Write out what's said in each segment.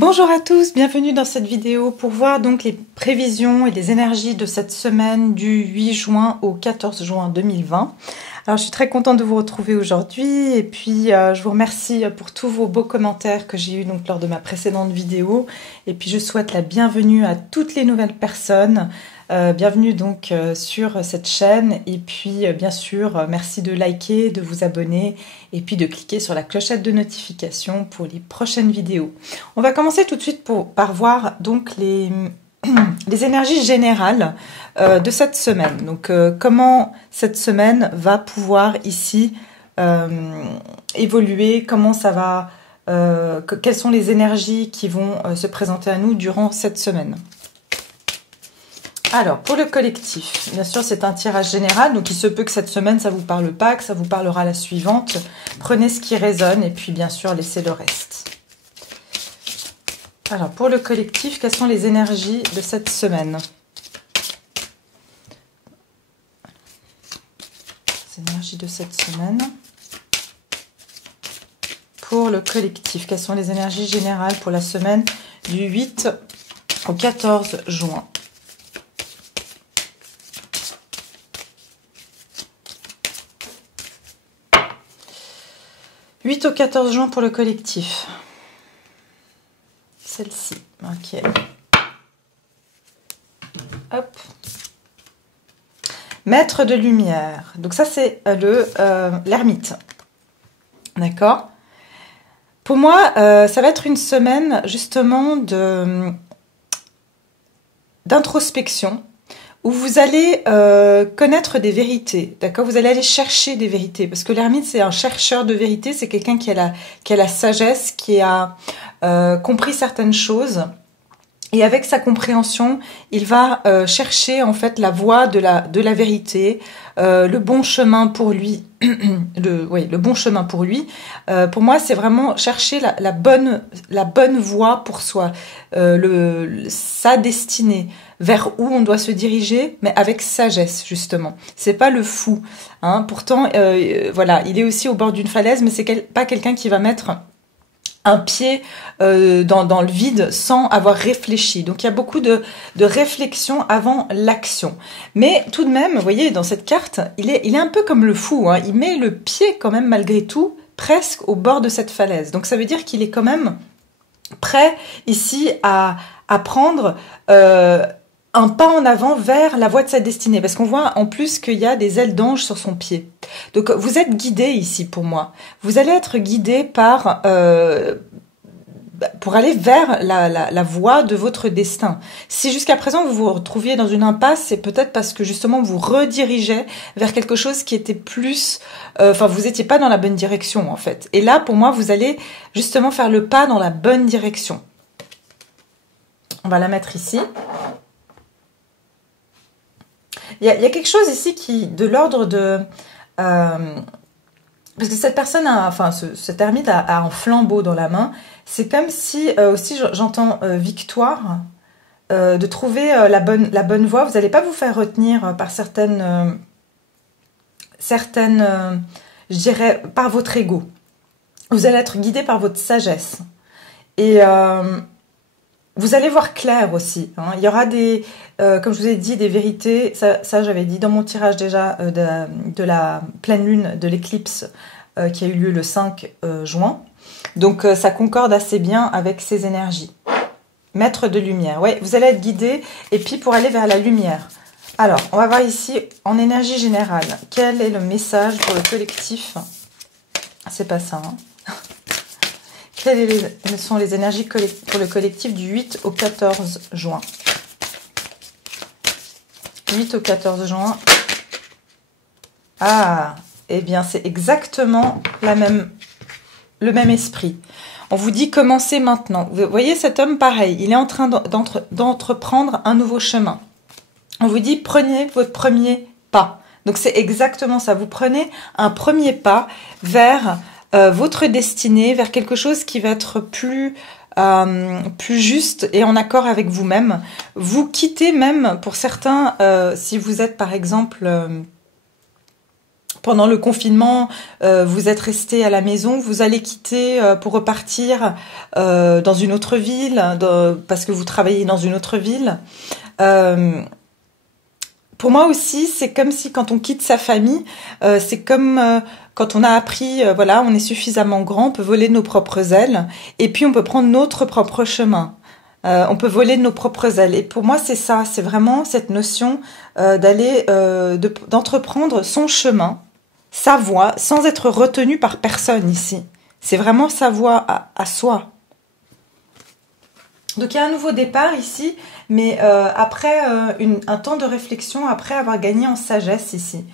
Bonjour à tous, bienvenue dans cette vidéo pour voir donc les prévisions et les énergies de cette semaine du 8 juin au 14 juin 2020. Alors je suis très contente de vous retrouver aujourd'hui et puis je vous remercie pour tous vos beaux commentaires que j'ai eu donc lors de ma précédente vidéo et puis je souhaite la bienvenue à toutes les nouvelles personnes. Bienvenue donc sur cette chaîne et puis bien sûr merci de liker, de vous abonner et puis de cliquer sur la clochette de notification pour les prochaines vidéos. On va commencer tout de suite par voir donc les énergies générales de cette semaine. Donc comment cette semaine va pouvoir ici évoluer, comment ça va, quelles sont les énergies qui vont se présenter à nous durant cette semaine. Alors, pour le collectif, bien sûr, c'est un tirage général, donc il se peut que cette semaine, ça ne vous parle pas, que ça vous parlera la suivante. Prenez ce qui résonne et puis, bien sûr, laissez le reste. Alors, pour le collectif, quelles sont les énergies de cette semaine? Les énergies de cette semaine. Pour le collectif, quelles sont les énergies générales pour la semaine du 8 au 14 juin? « 8 au 14 juin pour le collectif. » Celle-ci. Ok. Hop. Maître de lumière. Donc ça, c'est l'ermite. D'accord? Pour moi, ça va être une semaine, justement, d'introspection, où vous allez connaître des vérités, d'accord? Vous allez aller chercher des vérités, parce que l'ermite, c'est un chercheur de vérité, c'est quelqu'un qui a la sagesse, qui a compris certaines choses, et avec sa compréhension, il va chercher en fait la voie de la vérité, le bon chemin pour lui, le bon chemin pour lui. Pour moi, c'est vraiment chercher la bonne voie pour soi, sa destinée, vers où on doit se diriger, mais avec sagesse justement. C'est pas le fou, hein. Pourtant, voilà, il est aussi au bord d'une falaise, mais c'est pas quelqu'un qui va mettre un pied dans le vide sans avoir réfléchi. Donc il y a beaucoup de réflexion avant l'action. Mais tout de même, vous voyez, dans cette carte, il est un peu comme le fou, hein. Il met le pied quand même malgré tout presque au bord de cette falaise. Donc ça veut dire qu'il est quand même prêt ici à prendre un pas en avant vers la voie de sa destinée. Parce qu'on voit en plus qu'il y a des ailes d'ange sur son pied. Donc vous êtes guidé ici pour moi. Vous allez être guidé par pour aller vers la voie de votre destin. Si jusqu'à présent vous vous retrouviez dans une impasse, c'est peut-être parce que justement vous redirigez vers quelque chose qui était plus... Enfin, vous n'étiez pas dans la bonne direction en fait. Et là, pour moi, vous allez justement faire le pas dans la bonne direction. On va la mettre ici. Il y a quelque chose ici qui, de l'ordre de... parce que cette personne, cet ermite a un flambeau dans la main. C'est comme si, aussi j'entends victoire, de trouver la bonne voie. Vous n'allez pas vous faire retenir par certaines je dirais, par votre ego. Vous allez être guidé par votre sagesse. Et... vous allez voir clair aussi, hein. Il y aura comme je vous ai dit, des vérités. Ça j'avais dit dans mon tirage déjà de la pleine lune, de l'éclipse qui a eu lieu le 5 juin. Donc ça concorde assez bien avec ces énergies. Maître de lumière, ouais, vous allez être guidé et puis pour aller vers la lumière. Alors, on va voir ici en énergie générale. Quel est le message pour le collectif? C'est pas ça, hein. Quelles sont les énergies pour le collectif du 8 au 14 juin? 8 au 14 juin. Ah, eh bien, c'est exactement le même esprit. On vous dit commencez maintenant. Vous voyez cet homme pareil, il est en train d'entreprendre un nouveau chemin. On vous dit prenez votre premier pas. Donc c'est exactement ça. Vous prenez un premier pas vers... votre destinée, vers quelque chose qui va être plus juste et en accord avec vous-même. Vous quittez même, pour certains, si vous êtes par exemple pendant le confinement, vous êtes resté à la maison, vous allez quitter pour repartir dans une autre ville, parce que vous travaillez dans une autre ville. Pour moi aussi, c'est comme si quand on quitte sa famille, c'est comme quand on a appris, voilà, on est suffisamment grand, on peut voler de nos propres ailes, et puis on peut prendre notre propre chemin. On peut voler de nos propres ailes. Et pour moi, c'est ça, c'est vraiment cette notion d'entreprendre son chemin, sa voie, sans être retenu par personne ici. C'est vraiment sa voie à soi. Donc il y a un nouveau départ ici, mais après un temps de réflexion, après avoir gagné en sagesse ici,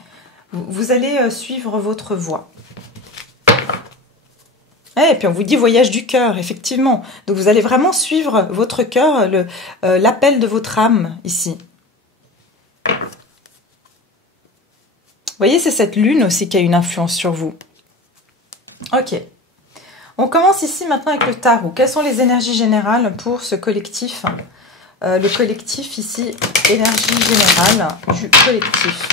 vous allez suivre votre voie. Et puis on vous dit voyage du cœur, effectivement. Donc vous allez vraiment suivre votre cœur, l'appel de votre âme ici. Vous voyez, c'est cette lune aussi qui a une influence sur vous. Ok. On commence ici maintenant avec le tarot. Quelles sont les énergies générales pour ce collectif? Le collectif ici, énergie générale du collectif.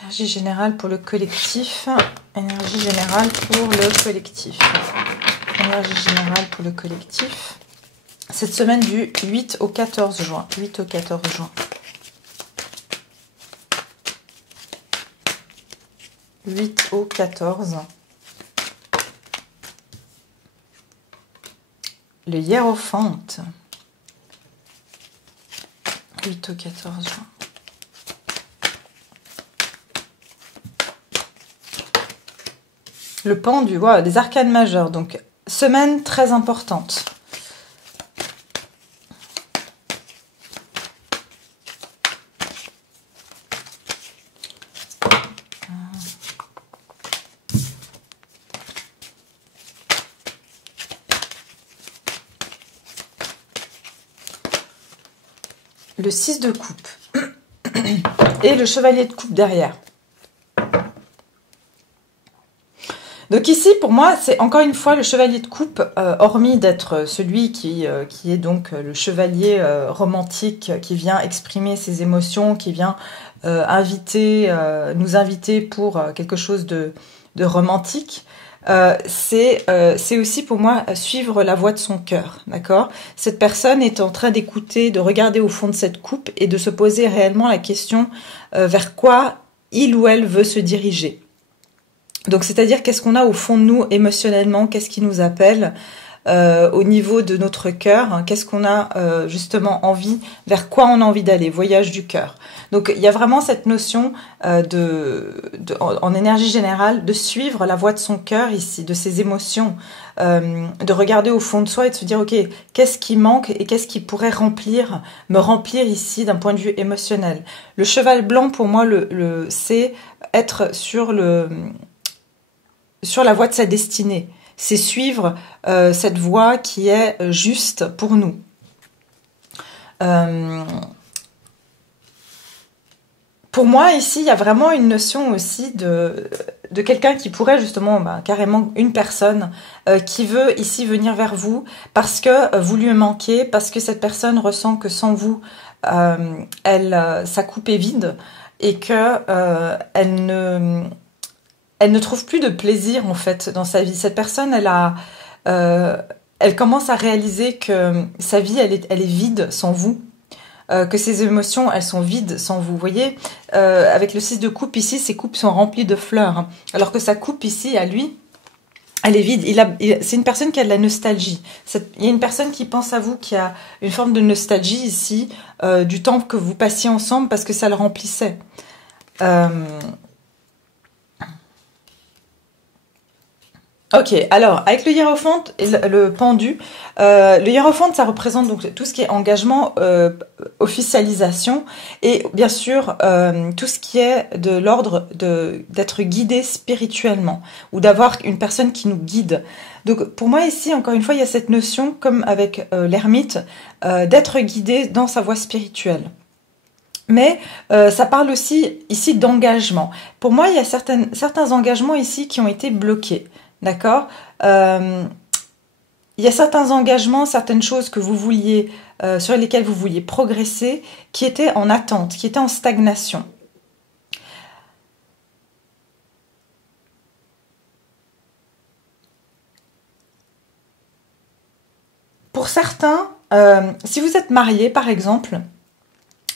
Énergie générale pour le collectif. Énergie générale pour le collectif. Énergie générale pour le collectif. Cette semaine du 8 au 14 juin. 8 au 14 juin. 8 au 14. Le hiérophante. 8 au 14 juin. Le pendu, voilà, des arcanes majeures. Donc, semaine très importante. Le 6 de coupe et le chevalier de coupe derrière. Donc ici, pour moi, c'est encore une fois le chevalier de coupe, hormis d'être celui qui est donc le chevalier romantique, qui vient exprimer ses émotions, qui vient nous inviter pour quelque chose de romantique. C'est aussi pour moi suivre la voie de son cœur, d'accord? Cette personne est en train d'écouter, de regarder au fond de cette coupe et de se poser réellement la question vers quoi il ou elle veut se diriger. Donc c'est-à-dire qu'est-ce qu'on a au fond de nous émotionnellement, qu'est-ce qui nous appelle au niveau de notre cœur, hein, qu'est-ce qu'on a justement envie, vers quoi on a envie d'aller, voyage du cœur. Donc il y a vraiment cette notion en énergie générale de suivre la voie de son cœur ici, de ses émotions, de regarder au fond de soi et de se dire ok, qu'est-ce qui manque et qu'est-ce qui pourrait me remplir ici d'un point de vue émotionnel. Le cheval blanc pour moi c'est être sur la voie de sa destinée. C'est suivre cette voie qui est juste pour nous. Pour moi, ici, il y a vraiment une notion aussi de quelqu'un qui pourrait justement, carrément une personne qui veut ici venir vers vous parce que vous lui manquez, parce que cette personne ressent que sans vous, sa coupe est vide et que elle ne trouve plus de plaisir en fait dans sa vie. Cette personne, elle commence à réaliser que sa vie, elle est vide sans vous, que ses émotions, elles sont vides sans vous. Vous voyez, avec le 6 de coupe ici, ses coupes sont remplies de fleurs, hein, alors que sa coupe ici, à lui, elle est vide. C'est une personne qui a de la nostalgie. Il y a une personne qui pense à vous, qui a une forme de nostalgie ici, du temps que vous passiez ensemble parce que ça le remplissait. Ok, alors avec le hiérophante et le pendu, le hiérophante ça représente donc tout ce qui est engagement, officialisation et bien sûr tout ce qui est de l'ordre d'être guidé spirituellement ou d'avoir une personne qui nous guide. Donc pour moi ici encore une fois il y a cette notion comme avec l'ermite d'être guidé dans sa voie spirituelle. Mais ça parle aussi ici d'engagement. Pour moi il y a certains engagements ici qui ont été bloqués. D'accord, il y a certains engagements, certaines choses que vous vouliez, sur lesquelles vous vouliez progresser, qui étaient en attente, qui étaient en stagnation. pour certains, si vous êtes marié par exemple,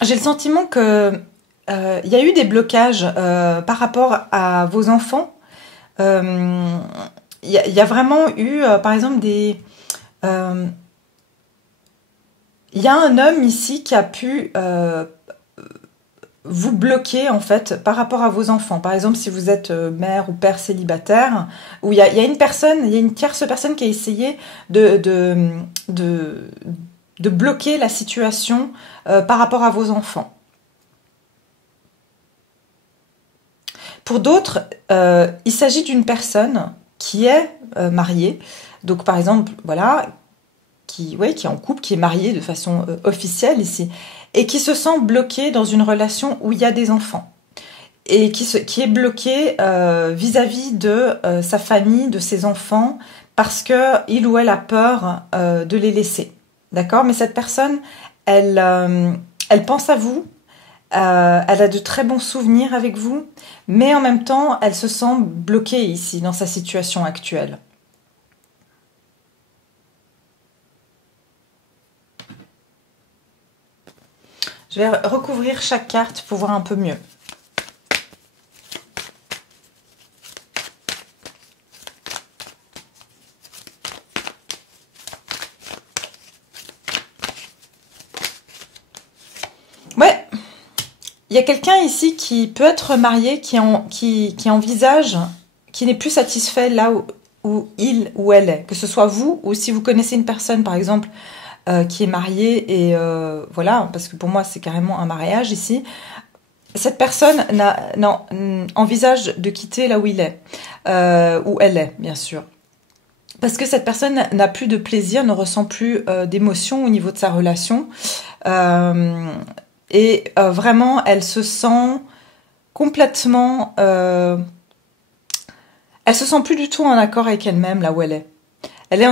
j'ai le sentiment que il y a eu des blocages par rapport à vos enfants. Il y a vraiment eu, par exemple, il y a un homme ici qui a pu vous bloquer en fait par rapport à vos enfants. Par exemple, si vous êtes mère ou père célibataire, où il y a une personne, il y a une tierce personne qui a essayé de bloquer la situation par rapport à vos enfants. Pour d'autres, il s'agit d'une personne qui est mariée. Donc, par exemple, voilà, qui est en couple, qui est mariée de façon officielle ici, et qui se sent bloquée dans une relation où il y a des enfants. Et qui est bloquée vis-à-vis de sa famille, de ses enfants, parce qu'il ou elle a peur de les laisser. D'accord? Mais cette personne, elle pense à vous. Elle a de très bons souvenirs avec vous, mais en même temps, elle se sent bloquée ici, dans sa situation actuelle. Je vais recouvrir chaque carte pour voir un peu mieux. Ouais. Il y a quelqu'un ici qui peut être marié, qui envisage, qui n'est plus satisfait là où il ou elle est. Que ce soit vous ou si vous connaissez une personne, par exemple, qui est mariée et voilà, parce que pour moi, c'est carrément un mariage ici. Cette personne envisage de quitter là où il est, où elle est, bien sûr. Parce que cette personne n'a plus de plaisir, ne ressent plus d'émotion au niveau de sa relation. Et vraiment, elle se sent complètement... elle se sent plus du tout en accord avec elle-même, là où elle est. Elle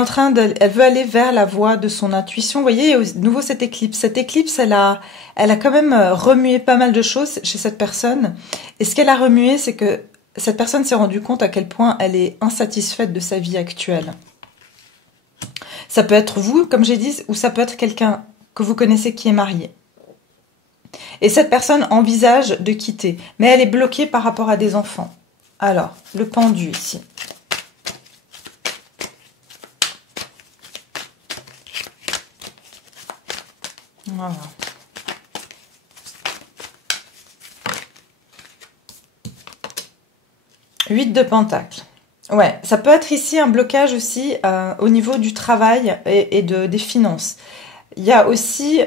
veut aller vers la voie de son intuition. Vous voyez, de nouveau cette éclipse. Cette éclipse, elle a quand même remué pas mal de choses chez cette personne. Et ce qu'elle a remué, c'est que cette personne s'est rendue compte à quel point elle est insatisfaite de sa vie actuelle. Ça peut être vous, comme j'ai dit, ou ça peut être quelqu'un que vous connaissez qui est marié. Et cette personne envisage de quitter, mais elle est bloquée par rapport à des enfants. Alors, le pendu ici. Voilà. Huit de Pentacle. Ouais, ça peut être ici un blocage aussi au niveau du travail et des finances. Il y a aussi...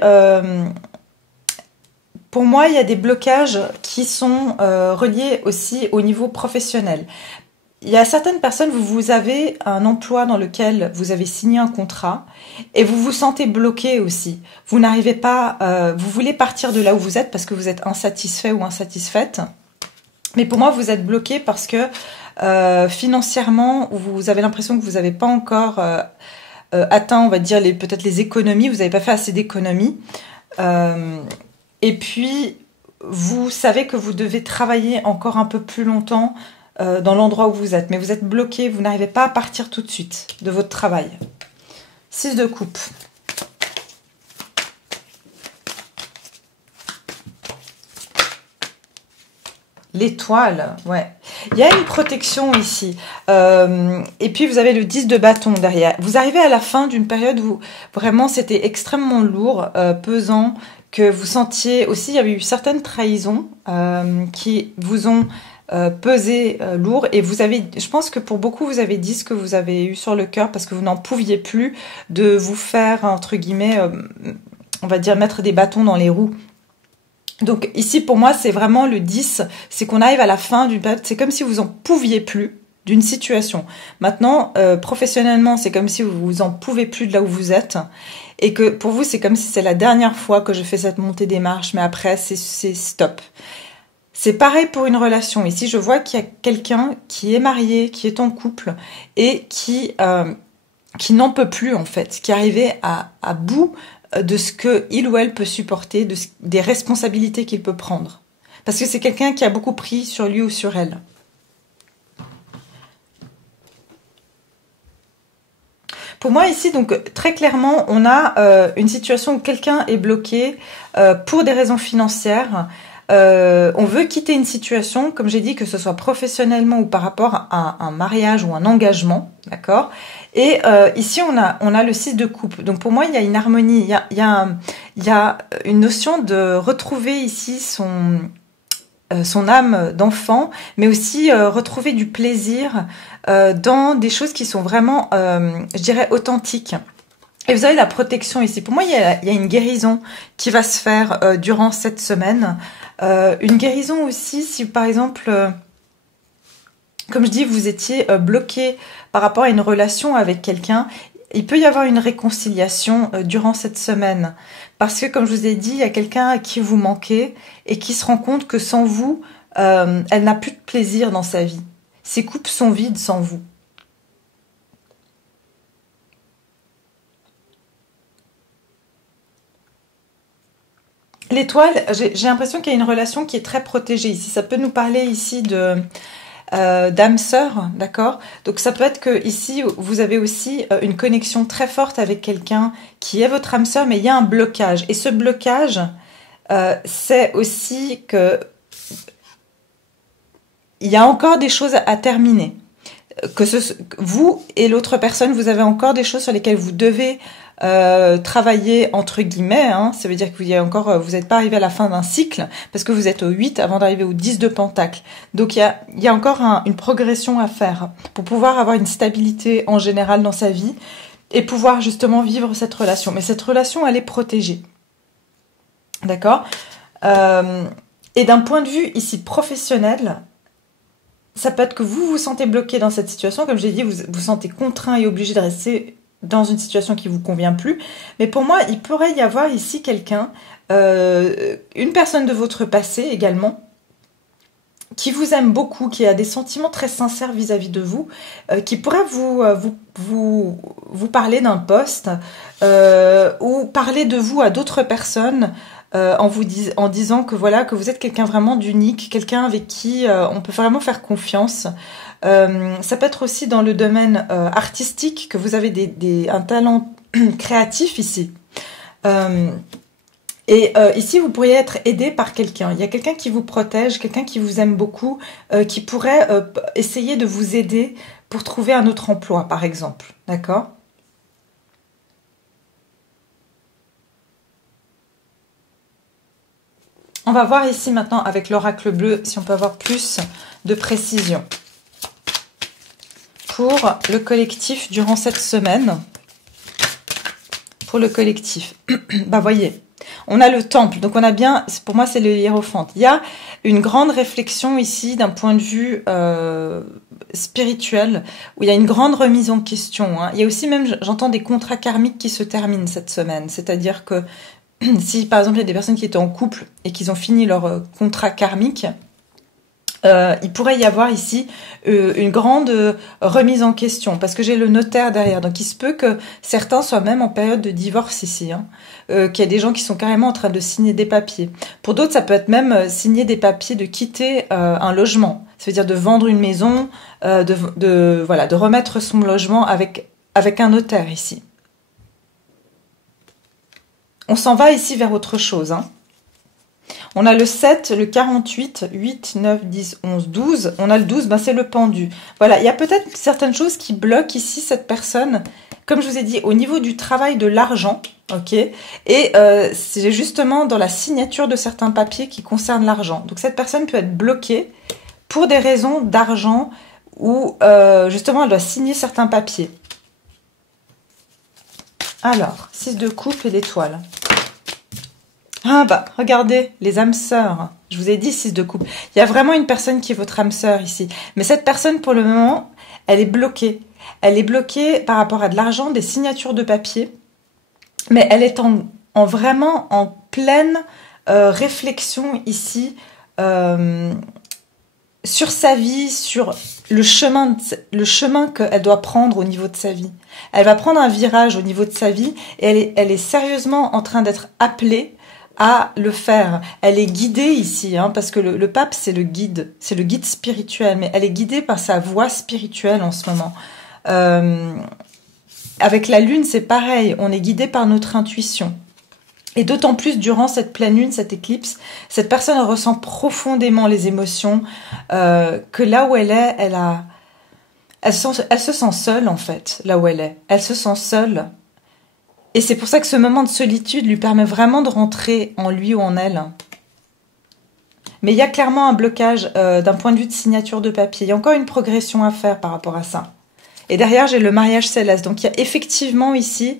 pour moi, il y a des blocages qui sont reliés aussi au niveau professionnel. Il y a certaines personnes, vous avez un emploi dans lequel vous avez signé un contrat et vous vous sentez bloqué aussi. Vous n'arrivez pas, vous voulez partir de là où vous êtes parce que vous êtes insatisfait ou insatisfaite. Mais pour moi, vous êtes bloqué parce que financièrement, vous avez l'impression que vous n'avez pas encore atteint, on va dire, peut-être les économies. Vous n'avez pas fait assez d'économies. Et puis, vous savez que vous devez travailler encore un peu plus longtemps dans l'endroit où vous êtes. Mais vous êtes bloqué, vous n'arrivez pas à partir tout de suite de votre travail. 6 de coupe. L'étoile, ouais. Il y a une protection ici. Et puis, vous avez le 10 de bâton derrière. Vous arrivez à la fin d'une période où vraiment c'était extrêmement lourd, pesant, que vous sentiez aussi, il y avait eu certaines trahisons qui vous ont pesé lourd. Et vous avez, je pense que pour beaucoup, vous avez dit ce que vous avez eu sur le cœur parce que vous n'en pouviez plus de vous faire, entre guillemets, on va dire, mettre des bâtons dans les roues. Donc ici, pour moi, c'est vraiment le 10, c'est qu'on arrive à la fin d'une période, c'est comme si vous en pouviez plus d'une situation. Maintenant, professionnellement, c'est comme si vous en pouvez plus de là où vous êtes, et que pour vous, c'est comme si c'est la dernière fois que je fais cette montée des marches, mais après, c'est stop. C'est pareil pour une relation. Ici, je vois qu'il y a quelqu'un qui est marié, qui est en couple, et qui n'en peut plus, en fait, qui est arrivé à bout de ce qu'il ou elle peut supporter, des responsabilités qu'il peut prendre. Parce que c'est quelqu'un qui a beaucoup pris sur lui ou sur elle. Pour moi ici, donc très clairement, on a une situation où quelqu'un est bloqué pour des raisons financières. On veut quitter une situation, comme j'ai dit, que ce soit professionnellement ou par rapport à un mariage ou un engagement, d'accord. Et ici, on a le 6 de coupe. Donc pour moi, il y a une harmonie, il y a une notion de retrouver ici son âme d'enfant, mais aussi retrouver du plaisir dans des choses qui sont vraiment, je dirais, authentiques. Et vous avez la protection ici. Pour moi, il y a une guérison qui va se faire durant cette semaine. Une guérison aussi si, par exemple, comme je dis, vous étiez bloqué par rapport à une relation avec quelqu'un. Il peut y avoir une réconciliation durant cette semaine. Parce que, comme je vous ai dit, il y a quelqu'un à qui vous manquez et qui se rend compte que sans vous, elle n'a plus de plaisir dans sa vie. Ses coupes sont vides sans vous. L'étoile, j'ai l'impression qu'il y a une relation qui est très protégée ici. Ça peut nous parler ici de d'âme sœur, d'accord? Donc ça peut être que ici vous avez aussi une connexion très forte avec quelqu'un qui est votre âme sœur, mais il y a un blocage. Et ce blocage, c'est aussi que il y a encore des choses à terminer. Vous et l'autre personne, vous avez encore des choses sur lesquelles vous devez travailler entre guillemets, hein. Ça veut dire que vous n'êtes pas arrivé à la fin d'un cycle parce que vous êtes au 8 avant d'arriver au 10 de pentacle. Donc il y a encore une progression à faire pour pouvoir avoir une stabilité en général dans sa vie et pouvoir justement vivre cette relation. Mais cette relation, elle est protégée. D'accord. Et d'un point de vue ici professionnel, ça peut être que vous vous sentez bloqué dans cette situation. Comme j'ai dit, vous vous sentez contraint et obligé de rester dans une situation qui vous convient plus. Mais pour moi, il pourrait y avoir ici quelqu'un, une personne de votre passé également, qui vous aime beaucoup, qui a des sentiments très sincères vis-à-vis de vous, qui pourrait vous parler d'un poste ou parler de vous à d'autres personnes en disant que voilà, que vous êtes quelqu'un vraiment d'unique, quelqu'un avec qui on peut vraiment faire confiance. Ça peut être aussi dans le domaine artistique, que vous avez un talent créatif ici. Ici, vous pourriez être aidé par quelqu'un. Il y a quelqu'un qui vous protège, quelqu'un qui vous aime beaucoup, qui pourrait essayer de vous aider pour trouver un autre emploi, par exemple. D'accord ? On va voir ici maintenant avec l'oracle bleu si on peut avoir plus de précision pour le collectif durant cette semaine. Pour le collectif. Bah voyez, on a le temple, donc on a bien, pour moi c'est le hiérophante. Il y a une grande réflexion ici d'un point de vue spirituel, où il y a une grande remise en question. Hein. Il y a aussi même, j'entends des contrats karmiques qui se terminent cette semaine, c'est-à-dire que si par exemple il y a des personnes qui étaient en couple et qui ont fini leur contrat karmique, il pourrait y avoir ici une grande remise en question, parce que j'ai le notaire derrière, donc il se peut que certains soient même en période de divorce ici, hein, qu'il y a des gens qui sont carrément en train de signer des papiers. Pour d'autres, ça peut être même signer des papiers de quitter un logement, ça veut dire de vendre une maison, de remettre son logement avec un notaire ici. On s'en va ici vers autre chose, hein. On a le 7, le 48, 8, 9, 10, 11, 12. On a le 12, c'est le pendu. Voilà, il y a peut-être certaines choses qui bloquent ici cette personne, comme je vous ai dit, au niveau du travail de l'argent, ok. Et c'est justement dans la signature de certains papiers qui concernent l'argent. Donc cette personne peut être bloquée pour des raisons d'argent ou justement elle doit signer certains papiers. Alors, 6 de coupe et d'étoiles. Ah bah, regardez, les âmes sœurs. Je vous ai dit 6 de coupe. Il y a vraiment une personne qui est votre âme sœur ici. Mais cette personne, pour le moment, elle est bloquée. Elle est bloquée par rapport à de l'argent, des signatures de papier. Mais elle est vraiment en pleine réflexion ici sur sa vie, sur le chemin qu'elle doit prendre au niveau de sa vie. Elle va prendre un virage au niveau de sa vie et elle est sérieusement en train d'être appelée à le faire. Elle est guidée ici, hein, parce que le pape, c'est le guide spirituel, mais elle est guidée par sa voix spirituelle en ce moment. avec la lune, c'est pareil. On est guidé par notre intuition. Et d'autant plus durant cette pleine lune, cette éclipse, cette personne ressent profondément les émotions, que là où elle est, elle se sent seule en fait, là où elle est. Elle se sent seule. Et c'est pour ça que ce moment de solitude lui permet vraiment de rentrer en lui ou en elle. Mais il y a clairement un blocage d'un point de vue de signature de papier. Il y a encore une progression à faire par rapport à ça. Et derrière, j'ai le mariage céleste. Donc, il y a effectivement ici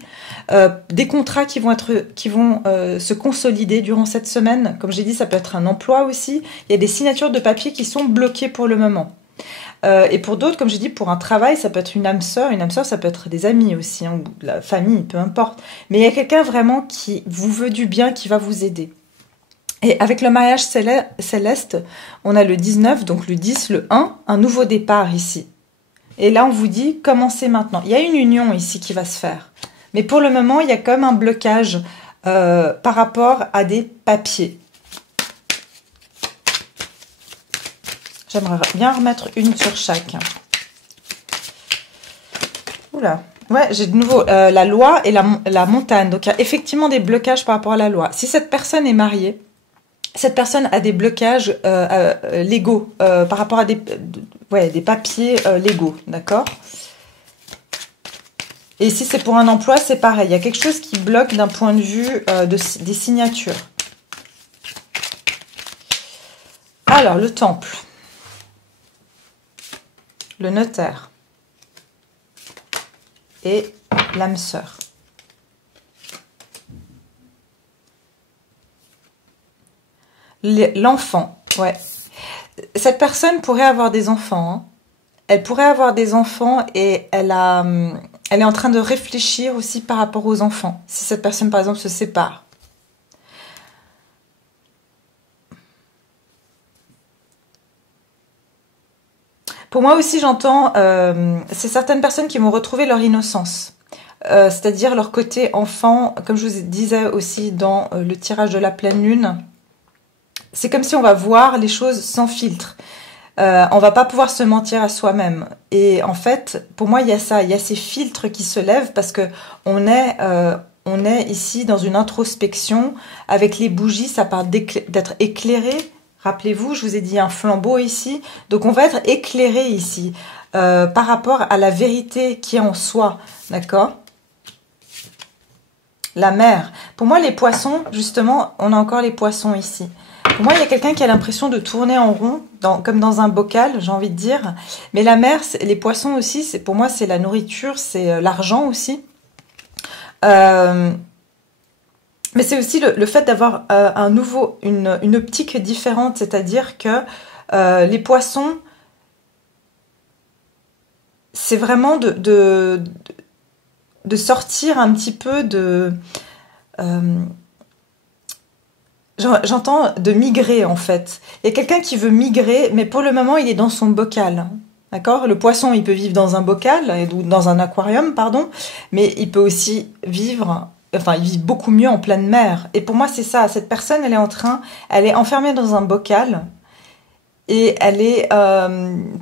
des contrats qui vont se consolider durant cette semaine. Comme j'ai dit, ça peut être un emploi aussi. Il y a des signatures de papier qui sont bloquées pour le moment. Et pour d'autres, comme j'ai dit, pour un travail, ça peut être une âme sœur. Une âme sœur, ça peut être des amis aussi, hein, ou de la famille, peu importe. Mais il y a quelqu'un vraiment qui vous veut du bien, qui va vous aider. Et avec le mariage céleste, on a le 19, donc le 10, le 1, un nouveau départ ici. Et là, on vous dit, commencez maintenant. Il y a une union ici qui va se faire. Mais pour le moment, il y a comme un blocage par rapport à des papiers. J'aimerais bien remettre une sur chaque. Oula. Ouais, j'ai de nouveau la loi et la montagne. Donc, il y a effectivement des blocages par rapport à la loi. Si cette personne est mariée, cette personne a des blocages légaux par rapport à des papiers légaux, d'accord? Et si c'est pour un emploi, c'est pareil. Il y a quelque chose qui bloque d'un point de vue des signatures. Alors, le temple. Le notaire. Et l'âme sœur. L'enfant, ouais. Cette personne pourrait avoir des enfants. Hein. Elle pourrait avoir des enfants et elle est en train de réfléchir aussi par rapport aux enfants. Si cette personne, par exemple, se sépare. Pour moi aussi, j'entends, c'est certaines personnes qui vont retrouver leur innocence. C'est-à-dire leur côté enfant, comme je vous disais aussi dans le tirage de la pleine lune. C'est comme si on va voir les choses sans filtre. On va pas pouvoir se mentir à soi-même. Et en fait, pour moi, il y a ça, il y a ces filtres qui se lèvent parce que on est ici dans une introspection. Avec les bougies, ça parle d'être éclairé. Rappelez-vous, je vous ai dit un flambeau ici. Donc, on va être éclairé ici par rapport à la vérité qui est en soi. D'accord ? La mer. Pour moi, les poissons, justement, on a encore les poissons ici. Pour moi, il y a quelqu'un qui a l'impression de tourner en rond, comme dans un bocal, j'ai envie de dire. Mais la mer, les poissons aussi, pour moi, c'est la nourriture, c'est l'argent aussi. Mais c'est aussi le fait d'avoir une optique différente, c'est-à-dire que les poissons, c'est vraiment de sortir un petit peu de... J'entends de migrer en fait. Il y a quelqu'un qui veut migrer, mais pour le moment, il est dans son bocal. D'accord ? Le poisson, il peut vivre dans un bocal, ou dans un aquarium, pardon, mais il peut aussi vivre, enfin, il vit beaucoup mieux en pleine mer. Et pour moi, c'est ça. Cette personne, elle est enfermée dans un bocal, et elle est,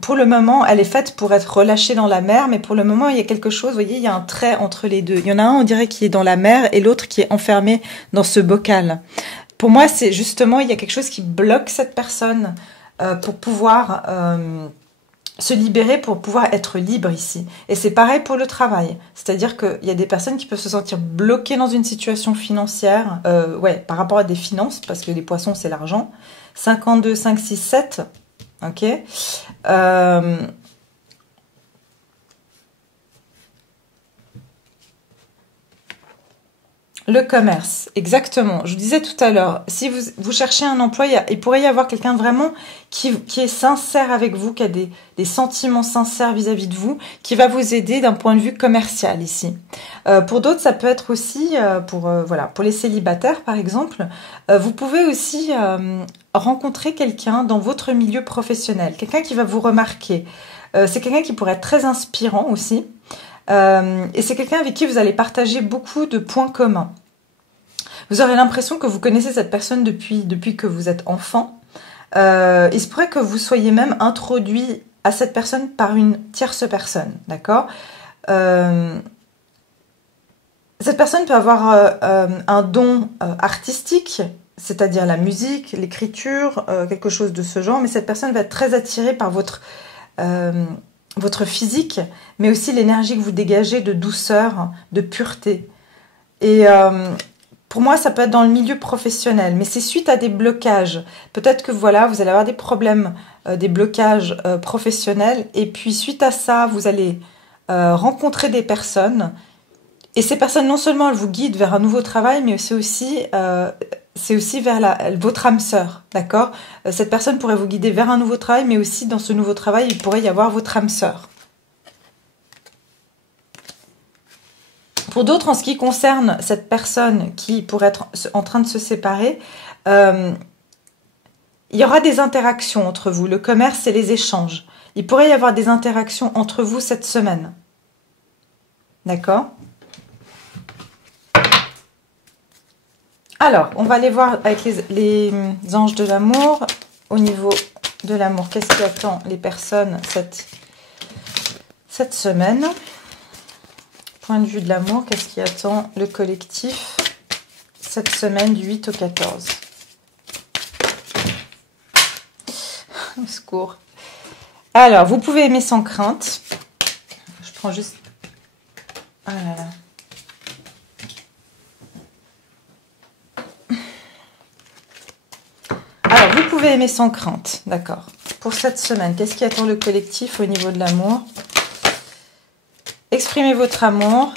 pour le moment, elle est faite pour être relâchée dans la mer, mais pour le moment, il y a quelque chose, vous voyez, il y a un trait entre les deux. Il y en a un, on dirait, qui est dans la mer, et l'autre qui est enfermé dans ce bocal. Pour moi, c'est justement, il y a quelque chose qui bloque cette personne pour pouvoir se libérer, pour pouvoir être libre ici. Et c'est pareil pour le travail. C'est-à-dire qu'il y a des personnes qui peuvent se sentir bloquées dans une situation financière, par rapport à des finances, parce que les poissons, c'est l'argent. 52, 5, 6, 7. Ok. Le commerce, exactement. Je vous disais tout à l'heure, si vous cherchez un emploi, il pourrait y avoir quelqu'un vraiment qui est sincère avec vous, qui a des sentiments sincères vis-à-vis de vous, qui va vous aider d'un point de vue commercial ici. Pour d'autres, ça peut être aussi, pour les célibataires par exemple, vous pouvez aussi rencontrer quelqu'un dans votre milieu professionnel, quelqu'un qui va vous remarquer. C'est quelqu'un qui pourrait être très inspirant aussi. Et c'est quelqu'un avec qui vous allez partager beaucoup de points communs. Vous aurez l'impression que vous connaissez cette personne depuis que vous êtes enfant. Il se pourrait que vous soyez même introduit à cette personne par une tierce personne, d'accord ? cette personne peut avoir un don artistique, c'est-à-dire la musique, l'écriture, quelque chose de ce genre, mais cette personne va être très attirée par votre physique, mais aussi l'énergie que vous dégagez de douceur, de pureté. Et pour moi, ça peut être dans le milieu professionnel, mais c'est suite à des blocages. Peut-être que voilà, vous allez avoir des problèmes, des blocages professionnels, et puis suite à ça, vous allez rencontrer des personnes, et ces personnes, non seulement elles vous guident vers un nouveau travail, mais c'est aussi vers votre âme sœur, d'accord? Cette personne pourrait vous guider vers un nouveau travail, mais aussi dans ce nouveau travail, il pourrait y avoir votre âme sœur. Pour d'autres, en ce qui concerne cette personne qui pourrait être en train de se séparer, il y aura des interactions entre vous. Le commerce et les échanges. Il pourrait y avoir des interactions entre vous cette semaine. D'accord? Alors, on va aller voir avec les anges de l'amour. Au niveau de l'amour, qu'est-ce qui attend les personnes cette semaine? Point de vue de l'amour, qu'est-ce qui attend le collectif cette semaine du 8 au 14? Au secours. Alors, vous pouvez aimer sans crainte. Je prends juste... Ah là là. Alors, vous pouvez aimer sans crainte, d'accord. Pour cette semaine, qu'est-ce qui attend le collectif au niveau de l'amour? Exprimez votre amour.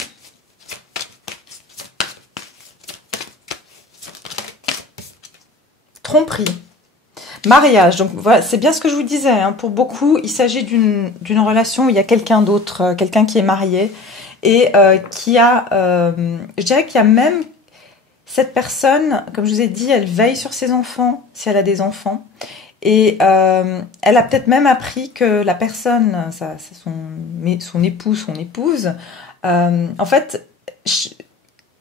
Tromperie. Mariage. Donc, voilà, c'est bien ce que je vous disais. Hein. Pour beaucoup, il s'agit d'une relation où il y a quelqu'un d'autre, quelqu'un qui est marié et qui a... je dirais qu'il y a même... Cette personne, comme je vous ai dit, elle veille sur ses enfants, si elle a des enfants. Et elle a peut-être même appris que la personne, son époux, son épouse, en fait,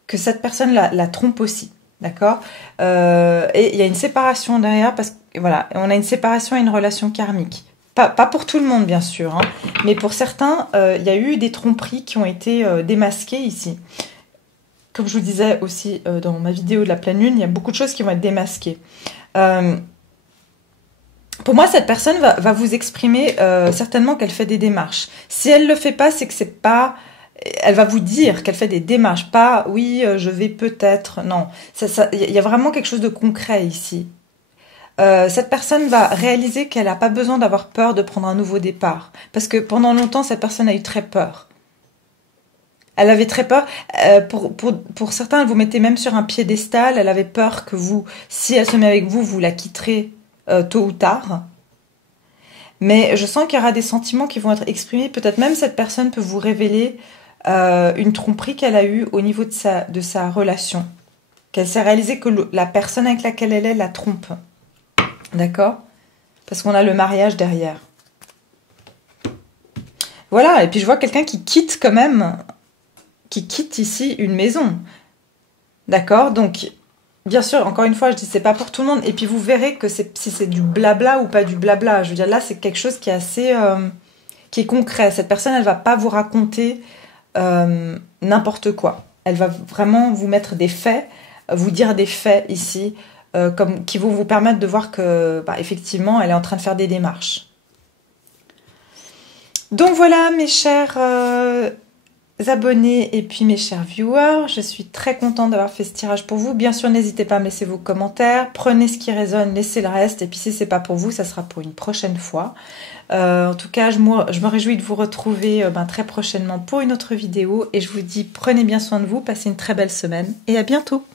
que cette personne la trompe aussi. D'accord? Et il y a une séparation derrière, parce que voilà, on a une séparation et une relation karmique. Pas pour tout le monde, bien sûr, hein, mais pour certains, il y a eu des tromperies qui ont été démasquées ici. Comme je vous disais aussi dans ma vidéo de la pleine lune, il y a beaucoup de choses qui vont être démasquées. Pour moi, cette personne va vous exprimer certainement qu'elle fait des démarches. Si elle ne le fait pas, c'est que c'est pas... Elle va vous dire qu'elle fait des démarches, pas « oui, je vais peut-être ». Non, il y a vraiment quelque chose de concret ici. Cette personne va réaliser qu'elle n'a pas besoin d'avoir peur de prendre un nouveau départ. Parce que pendant longtemps, cette personne a eu très peur. Elle avait très peur. Pour certains, elle vous mettait même sur un piédestal. Elle avait peur que vous, si elle se met avec vous, vous la quitterez tôt ou tard. Mais je sens qu'il y aura des sentiments qui vont être exprimés. Peut-être même cette personne peut vous révéler une tromperie qu'elle a eue au niveau de sa relation. Qu'elle s'est réalisée que la personne avec laquelle elle est la trompe. D'accord? Parce qu'on a le mariage derrière. Voilà, et puis je vois quelqu'un qui quitte quand même... qui quitte ici une maison. D'accord? Donc, bien sûr, encore une fois, je dis c'est pas pour tout le monde. Et puis vous verrez que si c'est du blabla ou pas du blabla. Je veux dire, là, c'est quelque chose qui est assez... qui est concret. Cette personne, elle va pas vous raconter n'importe quoi. Elle va vraiment vous mettre des faits, vous dire des faits ici, qui vont vous permettre de voir que, effectivement, elle est en train de faire des démarches. Donc voilà, mes chers... abonnés et puis mes chers viewers, je suis très contente d'avoir fait ce tirage pour vous. Bien sûr, n'hésitez pas à me laisser vos commentaires, prenez ce qui résonne, laissez le reste, et puis si c'est pas pour vous, ça sera pour une prochaine fois. En tout cas, je me réjouis de vous retrouver très prochainement pour une autre vidéo, et je vous dis prenez bien soin de vous, passez une très belle semaine, et à bientôt.